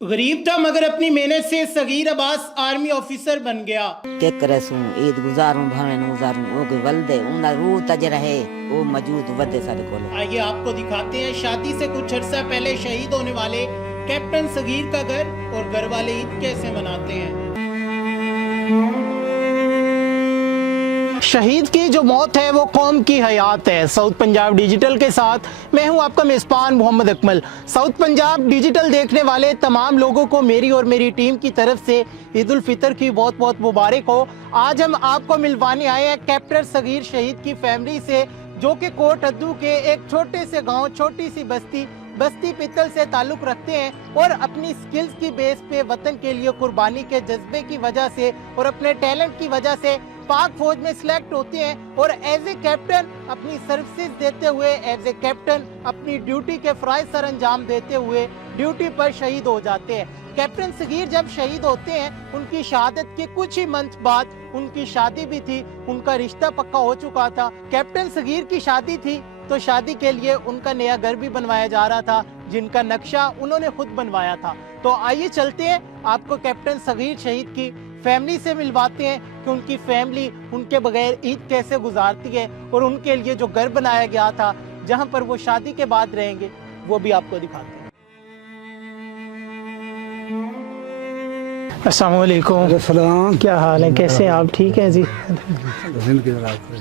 गरीब था मगर अपनी मेहनत से सगीर अब्बास आर्मी ऑफिसर बन गया। के करसूं ईद गुजारूं भावे न गुजारूं ओ के वलदे उनदा रूह तज रहे ओ मौजूद वदे साडे कोल। आइए आपको दिखाते हैं शादी से कुछ अर्सा पहले शहीद होने वाले कैप्टन सगीर का घर और घर वाले ईद कैसे मनाते हैं। शहीद की जो मौत है वो कौम की हयात है। साउथ पंजाब डिजिटल के साथ मैं हूं आपका मेज़बान मोहम्मद अकमल। साउथ पंजाब डिजिटल देखने वाले तमाम लोगों को मेरी और मेरी टीम की तरफ से ईद उल फितर की बहुत बहुत मुबारक हो। आज हम आपको मिलवाने आए हैं कैप्टन सगीर शहीद की फैमिली से, जो कि कोट अद्दू के एक छोटे से गाँव, छोटी सी बस्ती पित्तल से ताल्लुक रखते हैं और अपनी स्किल्स की बेस पे वतन के लिए कुर्बानी के जज्बे की वजह से और अपने टैलेंट की वजह से पाक फौज में सिलेक्ट होते हैं और एज ए कैप्टन अपनी सर्विसेज देते हुए, एज ए कैप्टन अपनी ड्यूटी के फराइज सर अंजाम देते हुए ड्यूटी पर शहीद हो जाते हैं। कैप्टन सगीर जब शहीद होते हैं, उनकी शहादत के कुछ ही मंथ बाद उनकी शादी भी थी, उनका रिश्ता पक्का हो चुका था। कैप्टन सगीर की शादी थी तो शादी के लिए उनका नया घर भी बनवाया जा रहा था, जिनका नक्शा उन्होंने खुद बनवाया था। तो आइए चलते हैं, आपको कैप्टन सगीर शहीद की फैमिली से मिलवाते हैं कि उनकी फैमिली उनके बगैर ईद कैसे गुजारती है और उनके लिए जो घर बनाया गया था जहां पर वो शादी के बाद रहेंगे वो भी आपको दिखाते हैं। अस्सलाम वालेकुम, क्या हाल है, कैसे हैं आप? ठीक हैं जी।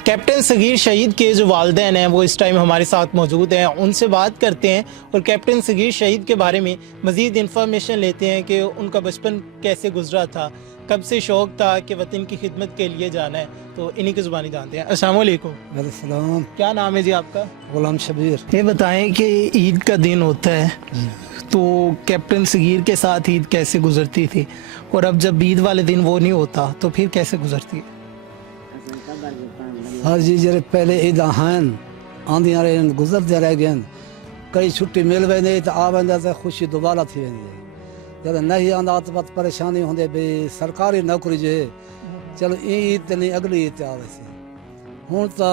कैप्टन सगीर शहीद के जो वालिदैन हैं वो इस टाइम हमारे साथ मौजूद हैं, उनसे बात करते हैं और कैप्टन सगीर शहीद के बारे में मज़ीद इन्फॉर्मेशन लेते हैं कि उनका बचपन कैसे गुजरा था, कब से शौक़ था कि वतन की खिदमत के लिए जाना है। तो इन्हीं की ज़ुबानी जानते हैं। अस्सलाम वालेकुम। वालेकुम। क्या नाम है जी आपका? गुलाम शबीर। ये बताएं कि ईद का दिन होता है तो कैप्टन सगीर के साथ ईद कैसे गुजरती थी, और अब जब ईद वाले दिन वो नहीं होता तो फिर कैसे गुजरती है? हाँ जी, जरे पहले ईद आंदियां रहे गुजरते रह गए, कई छुट्टी मिल वेंदी तो आ वेंदा तो खुशी दोबारा थी वेंदी। जब नहीं आंदा तो बस परेशानी होंदे भी सरकारी नौकरी जो है, चलो ईद तो नहीं अगली ईद आवे से। हुण तो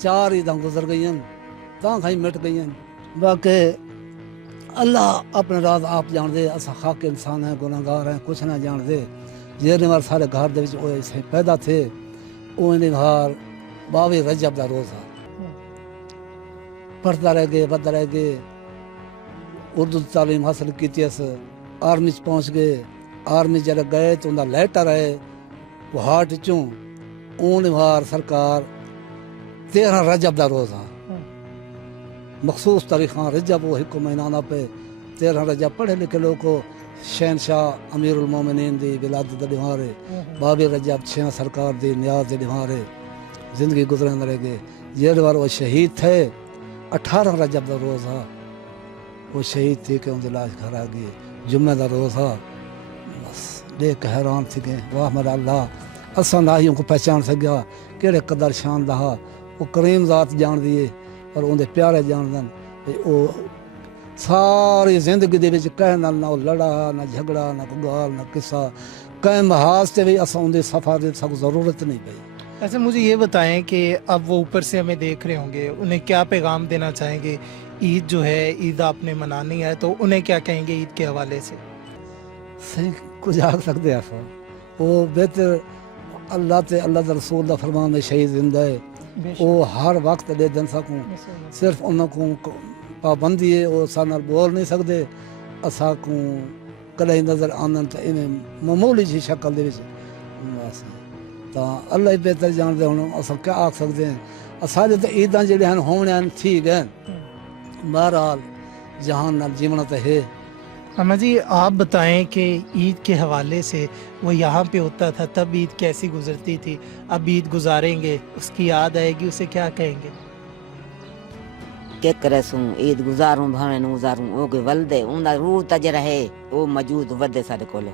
4 ईदां गुजर गई तां खाई मिट गई। बाकी अल्लाह अपने राज आप जान दे, असा खाक इंसान है, गुनाहगार हैं, कुछ ना जान दे। जेने बार सारे घर दे विच ओए पैदा थे ओने बार 22 रजब दा रोज़ा पढ़ता रह गए, बढ़ता रह गए, उर्दू तालीम हासिल की, आर्मी च पहुँच गए। आर्मी जब गए तो उनका लेटर है वो हार्ट चों ओने बार सरकार 13 रजब दा रोज़ा मखसूस तारीखां रजब वो एक महीना ना पे 13 रजब पढ़े लिखे लोग को शहनशाह अमीरुल मोमिनीन दी विलादत दा दिहाड़े 22 रजब 6 सरकार दी नियाज दे दिहाड़े जिंदगी गुजरन रह गए। जेड़ बार वो शहीद थे 18 रजब दा रोज़ा वो शहीद थे कि उनकी लाश घर आ गई। जुम्मे दा रोज़ा बस देख हैरान थी गए, वाह मेरा अल्लाह असा ना ही उनको पहचान सकिया केड़े कदर शान दा वो करीम ज़ात जान दिए और उनके प्यारे जान दन। वो सारी जिंदगी दे विच कह ना लड़ा ना झगड़ा ना कोई गाल ना किस्सा कई महाज से भी असा उनके सफ़ा दे सब ज़रूरत नहीं पई। अच्छा, मुझे ये बताएं कि अब वो ऊपर से हमें देख रहे होंगे, उन्हें क्या पैगाम देना चाहेंगे? ईद जो है, ईद आपने मनानी है तो उन्हें क्या कहेंगे ईद के हवाले से? सही कुछ आख सकते हैं वो बेहतर अल्लाह ते अल्लाह के रसूल का फरमान में शहीद जिंदा है, वो हर वक्त दे दन सकूँ, सिर्फ उनको पाबंदी है, वो साथ बोल नहीं सकते, असा को कदे नजर आनन तो इन्हें मामूली जी शक्ल दे विच बस तो अल्लाह ही बेहतर जानते। हुण असां क्या आख सकते हैं, असांजे तो ईदां जिहड़े हन होने थी गए, बहरहाल जहान नाल जीवना तो है। अम्मा जी, आप बताएं कि ईद के हवाले से वो यहाँ पे होता था तब ईद कैसी गुजरती थी, अब ईद गुजारेंगे उसकी याद आएगी, उसे क्या कहेंगे? के करसूं ईद गुजारूं भावे न गुजारूं ओ के वलदे उनदा रूह तज रहे ओ मौजूद वदे साडे कोल।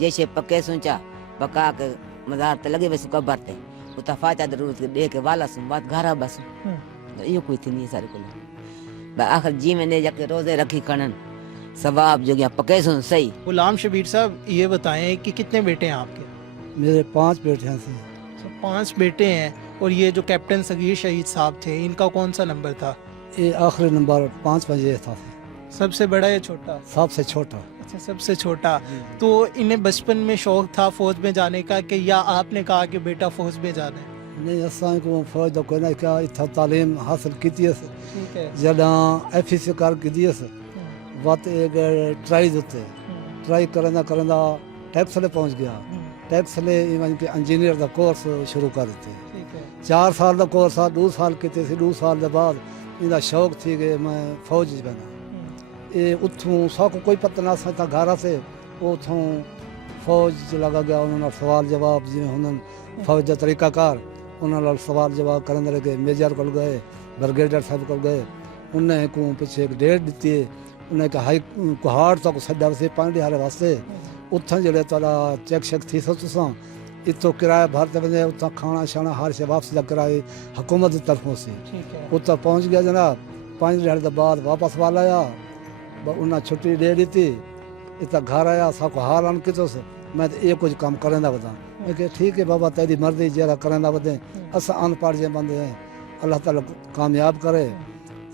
जैसे पक्के सुंचा पका के मजार ते लगे बस कबर ते उतफाचा दरूद दे के वाला सुन बात घरा बस यो कोई थी नहीं सारे कोल। आखिर जी मैंने जाके रोजे रखी खनन सवाब जो गया पके सुन सही। गुलाम शबीर साहब, ये बताएं कि कितने बेटे हैं आपके? मेरे 5 बेटे हैं। 5 बेटे हैं, और ये जो कैप्टन सगीर शहीद साहब थे इनका कौन सा नंबर था? ये आखिरी नंबर 5 बजे था। सबसे बड़ा या छोटा? सबसे छोटा। अच्छा, सबसे छोटा। तो इन्हें बचपन में शौक था फौज में जाने का कि या आपने कहा कि बेटा फौज में जाना है? नहीं असां को फौज दा कोई ना क्या इत्था तालीम हासिल कीती है ठीक है। जदा एफएससी कर कीती है वत एक ट्राई उत्ते ट्राई करंदा करंदा टैक्स ले पहुंच गया टैक्स ले इवन के इंजीनियर दा कोर्स शुरू कर दिते ठीक है। 4 साल दा कोर्स आ 2 साल कीते सी 2 साल दे बाद इंदा शौक थी कि मैं फौज च बना ये उठूं साको कोई पता ना सा घर से उठूं फौज च लगा गया उन्होंने सवाल जवाब जिवें हुनन फौज दा तरीकाकार उन्होंने सवाल जवाब करने लगे मेजर को गए ब्रिगेडियर साहब को गए उन्हें को पीछे एक डेट दी उन्हें कहा हाई कुहाड़ तक छड़ा से 5 दिहाड़े वास्ते उथन जड़े तारा चेक शेक थी सो तुसां इतो किराया भरते वने उता खाना शाना हर शे वापस दा किराए हुकूमत की तरफों से ठीक है। उता पहुंच गया जनाब 5 दिहाड़े के बाद वापस वाला आया उन्हें छुट्टी दे दी थी इतना घर आया साको हाल अन कितो से मैं तो ये कुछ काम करेंदा बता मैं कहा ठीक है बाबा तेरी मर्जी जरा करेंदा बते अस अनपढ़ जे बंदे हैं अल्लाह ताला कामयाब करे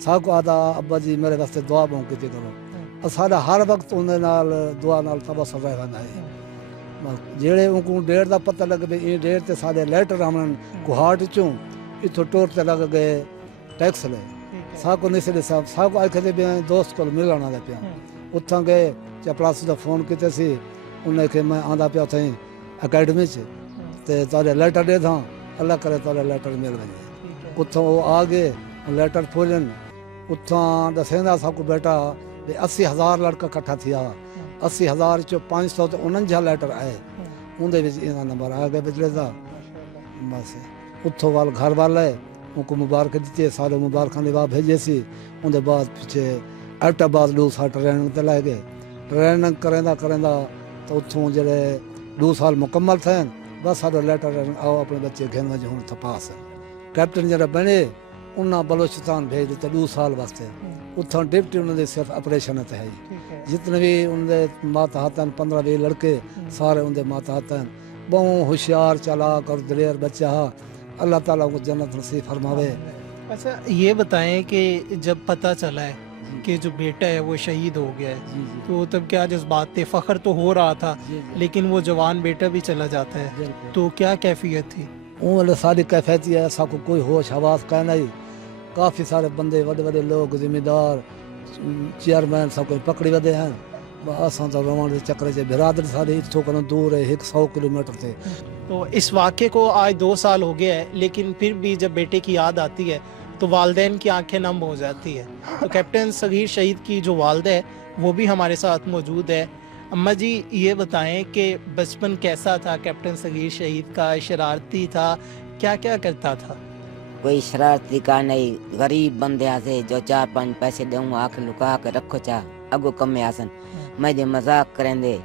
साको आदा अब्बा जी मेरे वास्ते दुआ बों कीती करो साडा हर वक्त उन्हें नाल दुआ नाल तबसर रहना है जेड़े उनको डेढ़ दा पता लग भी ये डेढ़ ते साडे लेटर हमन कुहाट चों इथो टोर ते लग गए टैक्स ले साको निसले साहब साको आखे ते दोस्त को मिलना दे पिया उथा गए चपड़ासी दा फोन कीते सी उन्हें के मैं आंदा पिया थई अकेडमी च ते तारे लेटर दे था अल्लाह करे तारे लेटर मिल वने उथों वो आ गए लेटर खोलन उथा दसेंदा साको बेटा 80,000 लड़का इकट्ठा थिया 80,000 चो 549 लेटर आए उनदे विच इना नंबर आ गए पिछले दा बस उथों वाल घर वाले उनको मुबारक दी सारे मुबारक निभा भेजे सी उनके बाद पीछे एबटाबाद 2 साल ट्रेनिंग ते लै गए ट्रेनिंग करेंदा करेंदा तो उथों जड़े 2 साल मुकम्मल थे बस साडो लेटर आओ अपने बच्चे घेन में हुन तपास कैप्टन जरा बने उन्ना बलोचिस्तान भेज दिते 2 साल वास्ते उथों डिप्टी उन्होंने सिर्फ ऑपरेशन ते है जितने भी उनके मातहत 15-20 लड़के सारे उनके मातहत बहु होशियार चालाक और दिलेर बच्चा अल्लाह ताला को जन्नत नसीब फरमावे। अच्छा ये बताएं कि जब पता चला है कि जो बेटा है वो शहीद हो गया है तो तब क्या जज्बात थे? फ़ख्र तो हो रहा था लेकिन वो जवान बेटा भी चला जाता है तो क्या कैफियत थी? उन सारी कैफियत है ऐसा को कोई होश हवास का नहीं काफ़ी सारे बंदे बड़े बड़े लोग जिम्मेदार चेयरमैन सब कोई पकड़ी वधे हैं असां तो रवण के चक्कर से बिरादर सारे इथों कनो दूर है 100 किलोमीटर से। तो इस वाक़े को आज 2 साल हो गया है लेकिन फिर भी जब बेटे की याद आती है तो वालिदैन की आंखें नम हो जाती है। तो कैप्टन सगीर शहीद की जो वालिदा है वो भी हमारे साथ मौजूद है। अम्मा जी ये बताएं कि बचपन कैसा था कैप्टन सगीर शहीद का? शरारती था? क्या क्या करता था? कोई शरारती का नहीं गरीब बंदे से जो 4-5 पैसे दूँ आख लुका के रखो चा अगो कम आसन मैं दे मजाक करें दे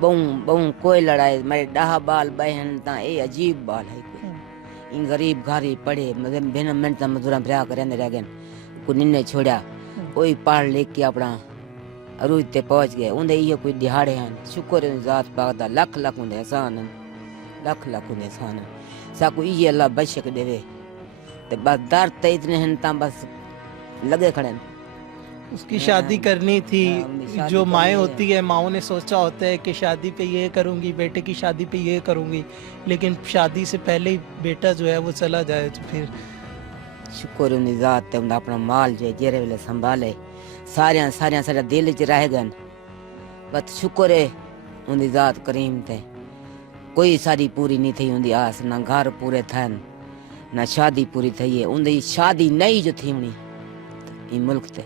बहु बहु कोई लड़ाई मेरे 10 बाल बहन ता ये अजीब बाल है कोई इन गरीब घारी पढ़े मतलब बिना मिनट मजदूर ब्याह करें रह गए को निन्ने छोड़ा कोई पढ़ लिख के अपना अरूज ते पहुंच गए उन्हें ये कोई दिहाड़े हैं शुक्र है जात पाक दा लख लख उन्हें एहसान लख लख उन्हें एहसान साको ये अल्लाह बशक देवे ते बस दर्द ते इतने हैं ता बस लगे खड़े उसकी शादी करनी थी जो माएँ होती है माओं ने सोचा होता है कि शादी पे ये करूँगी बेटे की शादी पे ये करूँगी लेकिन शादी से पहले ही बेटा जो है वो चला जाए तो फिर शुक्र उन्हें जात ते उन्हें अपना माल जो जेरे वेले संभाले सारे दिल च रह गए बस शुक्र है उन्हें जात करीम ते कोई सारी पूरी नहीं थी उनकी आस ना घर पूरे थे ना शादी पूरी थी है उनकी शादी नहीं जो थी उन्हें मुल्क ते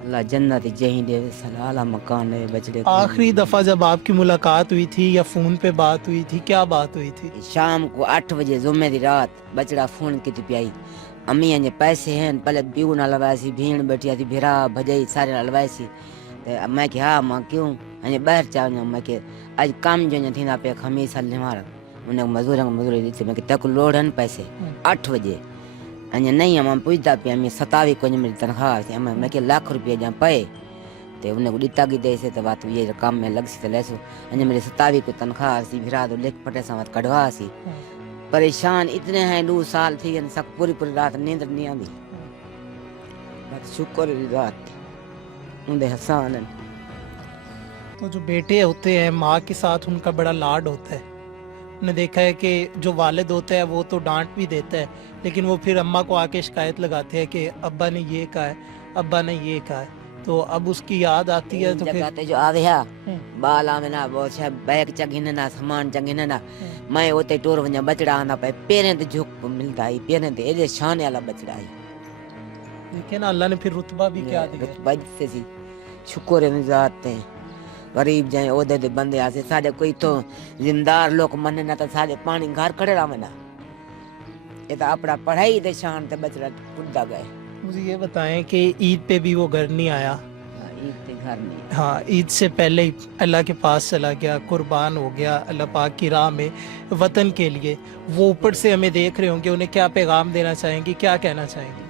अल्लाह जन्नत जहीं दे सलाला मकान है बचड़े। आखिरी दफा जब आपकी मुलाकात हुई थी या फोन पे बात हुई थी क्या बात हुई थी? शाम को 8 बजे जुम्मे की रात बचड़ा फोन की पियाई अम्मी अने पैसे हैं पहले बीऊ ना लवासी भीड़ बैठी थी भिरा भजाई सारे ना लवासी मैं कि हाँ माँ क्यों अने बाहर चावना मैं कि आज काम जो थी ना पे खमीस हल मार उन्हें मजदूरी दी थी मैं कि तक लोड है पैसे 8 बजे अने नहीं हम पूछता पे मैं 27 को मेरी तनख्वाह थी मैं कि लाख रुपया जहाँ पाए तो उन्हें को दिता की दे से तो बात ये काम में लग सी तो लेसो अने मेरी 27 को तनख्वाह सी भिरा दो लेख पटे से कढ़वा सी परेशान इतने हैं 2 साल थी सब पूरी रात नींद नहीं आती बस शुक्र रात उनके हसान तो जो बेटे होते हैं माँ के साथ उनका बड़ा लाड होता है। हमने देखा है कि जो वालिद होता है वो तो डांट भी देता है, लेकिन वो फिर अम्मा को आके शिकायत लगाते हैं कि अब्बा ने ये कहा है, अब्बा ने ये कहा है। तो अब उसकी याद आती है तो फिर जगह ते जो आ गया बाल आवे ना बहुत छे बैग चगिन ना सामान चगिन ना मैं ओते टोर वञा बचड़ा आंदा पे पेरें ते झुक मिलदा ही पेरें ते एजे शान वाला बचड़ा ही देखिए ना अल्लाह ने फिर रुतबा भी क्या दिया। बजते सी शुक्र है निजात ते गरीब जाए ओदे दे बंदे आसे साडे कोई तो जिंदार लोग मने ना तो साडे पानी घर खड़े रावे ना ये तो अपना पढ़ाई दे शान ते बचड़ा खुदा गए। मुझे ये बताएं कि ईद पे भी वो घर नहीं आया। ईद ते घर नहीं हाँ, ईद से पहले ही अल्लाह के पास चला गया, कुर्बान हो गया अल्लाह पाक की राह में वतन के लिए। वो ऊपर से हमें देख रहे होंगे, उन्हें क्या पैगाम देना चाहेंगी, क्या कहना चाहेंगी?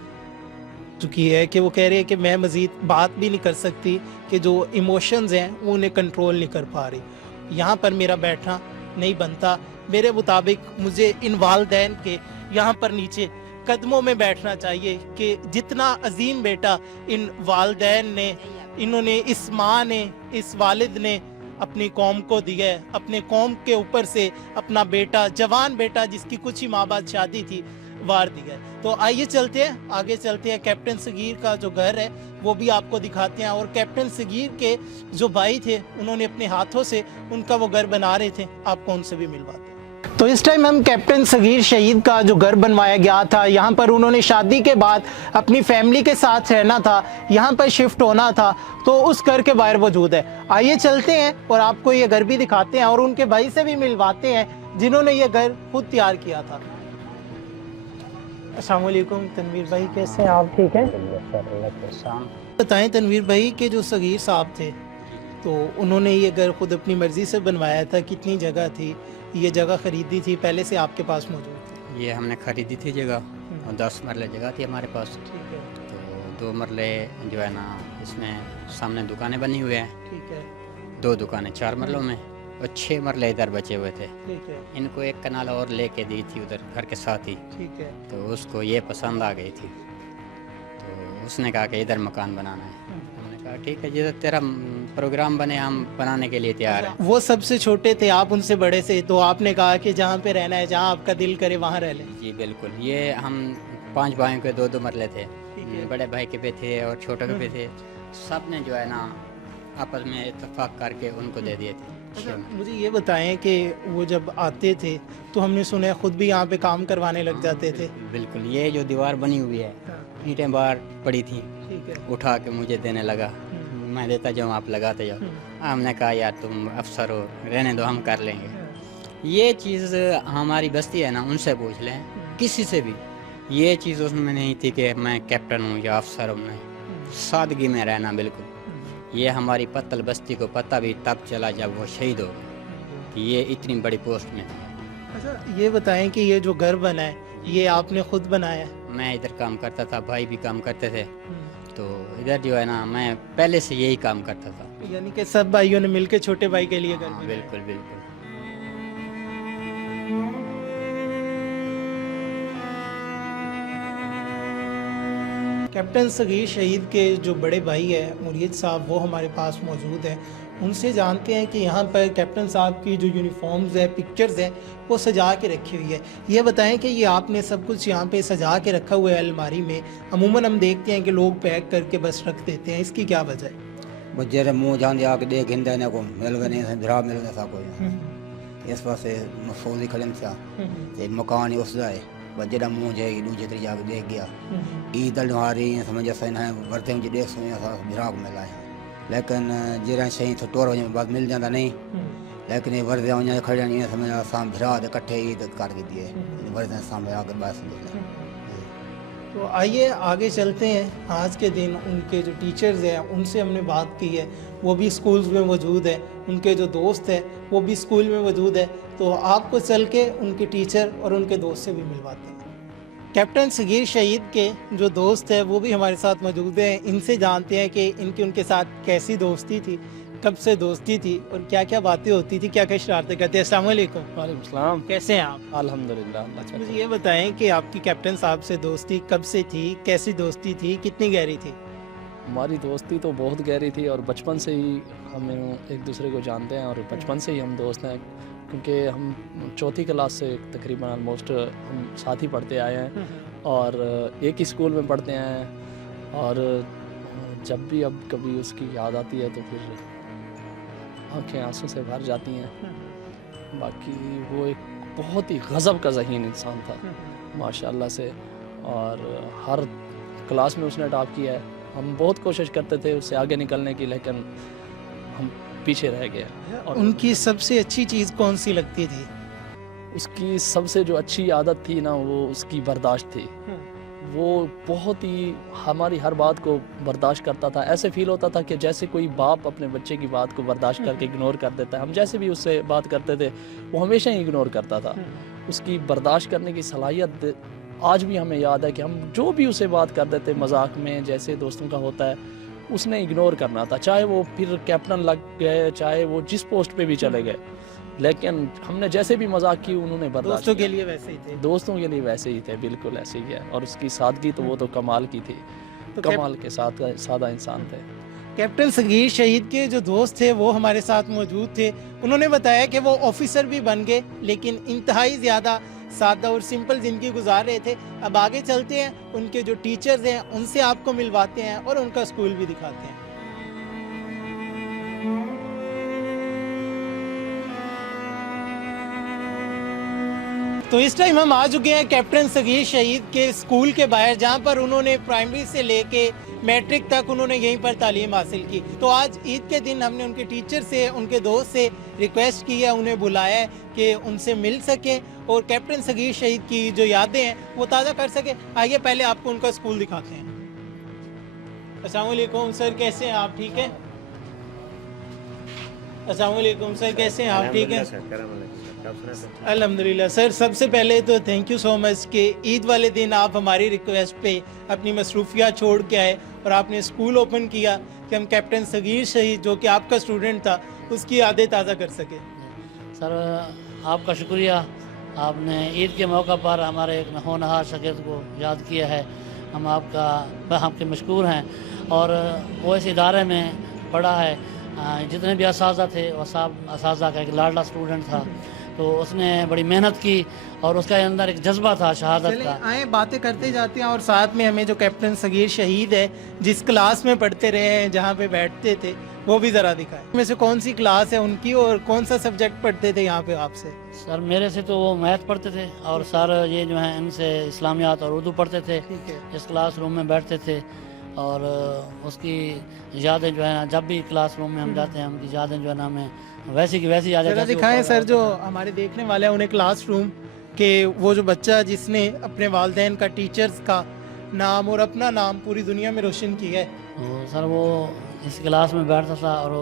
चूँकि है कि वो कह रहे हैं कि मैं मज़ीद बात भी नहीं कर सकती कि जो इमोशंस हैं वो उन्हें कंट्रोल नहीं कर पा रही। यहाँ पर मेरा बैठना नहीं बनता, मेरे मुताबिक मुझे इन वालदैन के यहाँ पर नीचे कदमों में बैठना चाहिए कि जितना अजीम बेटा इन वालदैन ने, इन्होंने इस माँ ने, इस वालिद ने अपनी कौम को दिया है, अपने कौम के ऊपर से अपना बेटा, जवान बेटा जिसकी कुछ ही माह बाद शादी थी, वार दिया है। तो आइए चलते हैं, आगे चलते हैं। कैप्टन सगीर का जो घर है वो भी आपको दिखाते हैं, और कैप्टन सगीर के जो भाई थे उन्होंने अपने हाथों से उनका वो घर बना रहे थे, आपको उनसे भी मिलवाते हैं। तो इस टाइम हम कैप्टन सगीर शहीद का जो घर बनवाया गया था, यहाँ पर उन्होंने शादी के बाद अपनी फैमिली के साथ रहना था, यहाँ पर शिफ्ट होना था, तो उस घर के बाहर मौजूद है। आइए चलते हैं और आपको ये घर भी दिखाते हैं और उनके भाई से भी मिलवाते हैं जिन्होंने ये घर खुद तैयार किया था। अस्सलाम वालेकुम तनवीर भाई, कैसे हैं आप? ठीक हैं? बताएं तनवीर भाई कि जो सगीर साहब थे तो उन्होंने ये घर खुद अपनी मर्जी से बनवाया था, कितनी जगह थी, ये जगह खरीदी थी, पहले से आपके पास मौजूद थी? ये हमने खरीदी थी जगह, और 10 मरले जगह थी हमारे पास। ठीक है, तो 2 मरले जो है ना, इसमें सामने दुकानें बनी हुई हैं, ठीक है, 2 दुकानें 4 मरलों में, और 6 मरले इधर बचे हुए थे। ठीक है, इनको एक कनाल और लेके दी थी उधर घर के साथ ही, ठीक है। तो उसको ये पसंद आ गई थी, तो उसने कहा कि इधर मकान बनाना है। हमने कहा ठीक है, जिधर तेरा प्रोग्राम बने हम बनाने के लिए तैयार हैं। वो सबसे छोटे थे, आप उनसे बड़े से, तो आपने कहा कि जहाँ पे रहना है, जहाँ आपका दिल करे वहाँ रह लें। जी बिल्कुल, ये हम 5 भाइयों के 2-2 मरले थे, ठीक है। बड़े भाई के पे थे और छोटे के पे थे, सब ने जो है ना आपस में इत्तेफाक करके उनको दे दिए थे। अच्छा, मुझे ये बताएं कि वो जब आते थे तो हमने सुना है खुद भी यहाँ पे काम करवाने लग जाते थे। बिल्कुल, ये जो दीवार बनी हुई है, ईंटें बाहर पड़ी थी, ठीक है, उठा के मुझे देने लगा, मैं देता जाऊँ, आप लगाते जाओ। हमने कहा यार तुम अफसर हो, रहने दो, हम कर लेंगे। ये चीज़ हमारी बस्ती है ना, उनसे पूछ लें, किसी से भी ये चीज़ उसमें नहीं थी कि मैं कैप्टन हूँ या अफसर हूँ, नहीं, सादगी में रहना बिल्कुल। ये हमारी पत्तल बस्ती को पता भी तब चला जब वो शहीद हो गए कि ये इतनी बड़ी पोस्ट में था। अच्छा ये बताएं कि ये जो घर बना है ये आपने खुद बनाया है? मैं इधर काम करता था, भाई भी काम करते थे, तो इधर जो है ना मैं पहले से यही काम करता था। यानी कि सब भाइयों ने मिलकर छोटे भाई के लिए घर हाँ, बनाया? बिल्कुल बिल्कुल। कैप्टन सगीर शहीद के जो बड़े भाई है मुरीद साहब, वो हमारे पास मौजूद हैं, उनसे जानते हैं कि यहाँ पर कैप्टन साहब की जो यूनिफॉर्म्स है, पिक्चर्स हैं, वो सजा के रखी हुई है। ये बताएं कि ये आपने सब कुछ यहाँ पे सजा के रखा हुआ है अलमारी में? अमूमन हम देखते हैं कि लोग पैक करके बस रख देते हैं, इसकी क्या वजह है? बच्चे मुँह जान आके देख हिंदा ने को मिल गए भरा मिल गया सा कोई इस पासे फौजी खड़े थे मकान उस जाए जरा मुँह जाएगी दूजे तरी जाके देख गया ईद लुहारी समझ बरते मुझे देख सुनिया भरा मिला है, लेकिन जरा शही तो टोर वजह बाद मिल जाता नहीं, लेकिन ये वर्दे वजह खड़े नहीं समझ साम भरा दे कट्ठे ईद कर दिए वर्दे सामने आके बस। तो आइए आगे चलते हैं। आज के दिन उनके जो टीचर्स हैं उनसे हमने बात की है, वो भी स्कूल्स में मौजूद है, उनके जो दोस्त हैं वो भी स्कूल में मौजूद है, तो आपको चल के उनके टीचर और उनके दोस्त से भी मिलवाते हैं। कैप्टन सगीर शहीद के जो दोस्त हैं वो भी हमारे साथ मौजूद हैं, इनसे जानते हैं कि इनकी उनके साथ कैसी दोस्ती थी, कब से दोस्ती थी और क्या क्या बातें होती थी, क्या क्या शरारतें करते हैं। अस्सलाम वालेकुम। वालेकुम सलाम। कैसे हैं आप? अल्हम्दुलिल्लाह। अच्छा मुझे ये बताएं कि आपकी कैप्टन साहब से दोस्ती कब से थी, कैसी दोस्ती थी, कितनी गहरी थी? हमारी दोस्ती तो बहुत गहरी थी और बचपन से ही हम एक दूसरे को जानते हैं और बचपन से ही हम दोस्त हैं, क्योंकि हम चौथी क्लास से तकरीबन ऑलमोस्ट हम साथ ही पढ़ते आए हैं और एक ही स्कूल में पढ़ते हैं। और जब भी अब कभी उसकी याद आती है तो फिर आंखें आंसू से भर जाती हैं। बाकी वो एक बहुत ही गज़ब का ज़हीन इंसान था माशाल्लाह से, और हर क्लास में उसने टॉप किया है। हम बहुत कोशिश करते थे उससे आगे निकलने की, लेकिन हम पीछे रह गए। और उनकी सबसे अच्छी चीज़ कौन सी लगती थी? उसकी सबसे जो अच्छी आदत थी ना, वो उसकी बर्दाश्त थी। वो बहुत ही हमारी हर बात को बर्दाश्त करता था। ऐसे फील होता था कि जैसे कोई बाप अपने बच्चे की बात को बर्दाश्त करके इग्नोर कर देता है। हम जैसे भी उससे बात करते थे वो हमेशा ही इग्नोर करता था। उसकी बर्दाश्त करने की सलाहियत आज भी हमें याद है कि हम जो भी उसे बात कर देते मजाक में, जैसे दोस्तों का होता है, उसने इग्नोर करना था। चाहे वो फिर कैप्टन लग गए, चाहे वो जिस पोस्ट पे भी चले गए, लेकिन हमने जैसे भी मजाक की उन्होंने बर्दाश्त दोस्तों के किया। लिए वैसे ही थे। दोस्तों के लिए वैसे ही थे, बिल्कुल ऐसे ही है। और उसकी सादगी तो वो तो कमाल की थी, तो कमाल के साथ सादा इंसान थे। कैप्टन सगीर शहीद के जो दोस्त थे वो हमारे साथ मौजूद थे। उन्होंने बताया कि वो ऑफिसर भी बन गए, लेकिन इंतहाई ज़्यादा सादा और सिंपल ज़िंदगी गुजार रहे थे। अब आगे चलते हैं, उनके जो टीचर्स हैं उनसे आपको मिलवाते हैं और उनका स्कूल भी दिखाते हैं। तो इस टाइम हम आ चुके हैं कैप्टन सगीर शहीद के स्कूल के बाहर, जहां पर उन्होंने प्राइमरी से लेके मैट्रिक तक उन्होंने यहीं पर तालीम हासिल की। तो आज ईद के दिन हमने उनके टीचर से, उनके दोस्त से रिक्वेस्ट की है, उन्हें बुलाया है कि उनसे मिल सके और कैप्टन सगीर शहीद की जो यादें हैं वो ताज़ा कर सके। आइए पहले आपको उनका स्कूल दिखाते हैं। अस्सलाम वालेकुम सर, कैसे हैं आप? ठीक है। अस्सलाम वालेकुम सर, कैसे हैं आप? ठीक है अल्हम्दुलिल्लाह सर। सबसे पहले तो थैंक यू सो मच कि ईद वाले दिन आप हमारी रिक्वेस्ट पे अपनी मसरूफियात छोड़ के आए और आपने स्कूल ओपन किया कि हम कैप्टन सगीर शहीद, जो कि आपका स्टूडेंट था, उसकी यादें ताज़ा कर सके। सर आपका शुक्रिया, आपने ईद के मौका पर हमारे एक होनहार शागिर्द को याद किया है। हम आपके मशकूर हैं। और वो इस इदारे में पढ़ा है, जितने भी असातिज़ा थे वो सब असातिज़ा का एक लाडला स्टूडेंट था। तो उसने बड़ी मेहनत की और उसके अंदर एक जज्बा था शहादत का। आए बातें करते जाते हैं और साथ में हमें जो कैप्टन सगीर शहीद है, जिस क्लास में पढ़ते रहे हैं, जहाँ पे बैठते थे, वो भी ज़रा दिखाएं। में से कौन सी क्लास है उनकी और कौन सा सब्जेक्ट पढ़ते थे यहाँ पे आपसे? सर मेरे से तो वो मैथ पढ़ते थे और सर ये जो है इनसे इस्लामियात और उर्दू पढ़ते थे। ठीक है। इस क्लास रूम में बैठते थे और उसकी यादें जो है ना, जब भी क्लास रूम में हम जाते हैं उनकी यादें जो है ना हमें वैसी की वैसी यादें। जरा दिखाएं सर, जो हमारे देखने वाले हैं उन्हें क्लास रूम के वो जो बच्चा जिसने अपने वालिदैन का, टीचर्स का नाम और अपना नाम पूरी दुनिया में रोशन किया है। तो सर वो इस क्लास में बैठता था और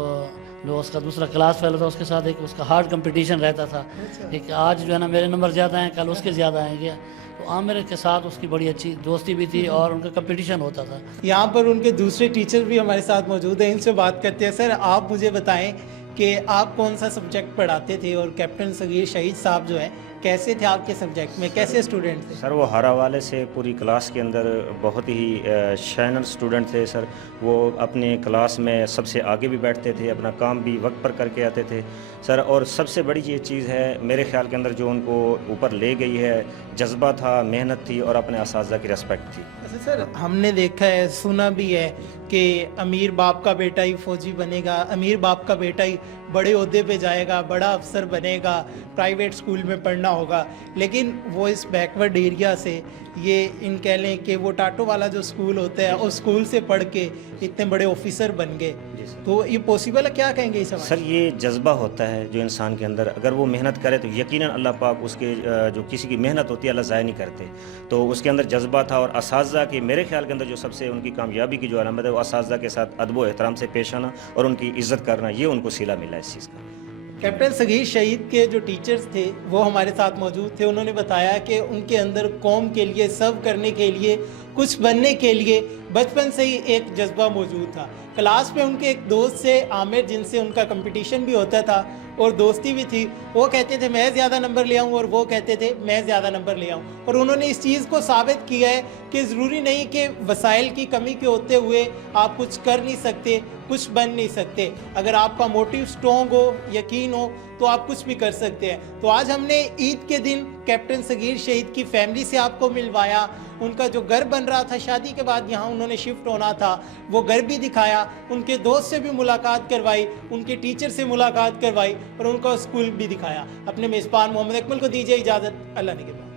जो उसका दूसरा क्लास फेलो था उसके साथ एक उसका हार्ड कंपटीशन रहता था। एक आज जो है ना मेरे नंबर ज़्यादा हैं, कल उसके ज़्यादा हैं। तो आमिर के साथ उसकी बड़ी अच्छी दोस्ती भी थी और उनका कंपटीशन होता था। यहाँ पर उनके दूसरे टीचर भी हमारे साथ मौजूद हैं, इनसे बात करते हैं। सर आप मुझे बताएं कि आप कौन सा सब्जेक्ट पढ़ाते थे और कैप्टन सगीर शहीद साहब जो है कैसे थे आपके सब्जेक्ट में, कैसे स्टूडेंट थे? सर वो हर हवाले से पूरी क्लास के अंदर बहुत ही शाइनर स्टूडेंट थे सर। वो अपने क्लास में सबसे आगे भी बैठते थे, अपना काम भी वक्त पर करके आते थे सर। और सबसे बड़ी ये चीज़ है मेरे ख्याल के अंदर जो उनको ऊपर ले गई है, जज्बा था, मेहनत थी और अपने असातिज़ा की रिस्पेक्ट थी। अच्छा सर, हमने देखा है, सुना भी है कि अमीर बाप का बेटा ही फौजी बनेगा, अमीर बाप का बेटा ही बड़े ओहदे पे जाएगा, बड़ा अफसर बनेगा, प्राइवेट स्कूल में पढ़ना होगा। लेकिन वो इस बैकवर्ड एरिया से, ये इन कह लें कि वो टाटो वाला जो स्कूल होता है उस स्कूल से पढ़ के इतने बड़े ऑफिसर बन गए। तो ये पॉसिबल है? क्या कहेंगे इस सर ये जज्बा होता है जो इंसान के अंदर, अगर वो मेहनत करे तो यकीनन अल्लाह पाक उसके जो किसी की मेहनत होती है अल्लाह ज़ाया नहीं करते। तो उसके अंदर जज्बा था और असातिज़ा की मेरे ख्याल के अंदर जो सबसे उनकी कामयाबी की जो अलामत है वो असातिज़ा के साथ अदब व एहतराम से पेश आना और उनकी इज़्ज़त करना, ये उनको सिला मिला इस चीज़ का। कैप्टन सगीर शहीद के जो टीचर्स थे वो हमारे साथ मौजूद थे। उन्होंने बताया कि उनके अंदर कौम के लिए, सर्व करने के लिए, कुछ बनने के लिए बचपन से ही एक जज्बा मौजूद था। क्लास में उनके एक दोस्त से आमिर, जिनसे उनका कंपटीशन भी होता था और दोस्ती भी थी, वो कहते थे मैं ज़्यादा नंबर ले आऊँ और वो कहते थे मैं ज़्यादा नंबर ले आऊँ। और उन्होंने इस चीज़ को साबित किया है कि ज़रूरी नहीं कि वसाइल की कमी के होते हुए आप कुछ कर नहीं सकते, कुछ बन नहीं सकते। अगर आपका मोटिव स्ट्रॉन्ग हो, यकीन हो, तो आप कुछ भी कर सकते हैं। तो आज हमने ईद के दिन कैप्टन सगीर शहीद की फैमिली से आपको मिलवाया। उनका जो घर बन रहा था, शादी के बाद यहाँ उन्होंने शिफ्ट होना था, वो घर भी दिखाया, उनके दोस्त से भी मुलाकात करवाई, उनके टीचर से मुलाकात करवाई और उनका स्कूल भी दिखाया। अपने मेज़बान मोहम्मद अकमल को दीजिए इजाज़त। अल्लाह ने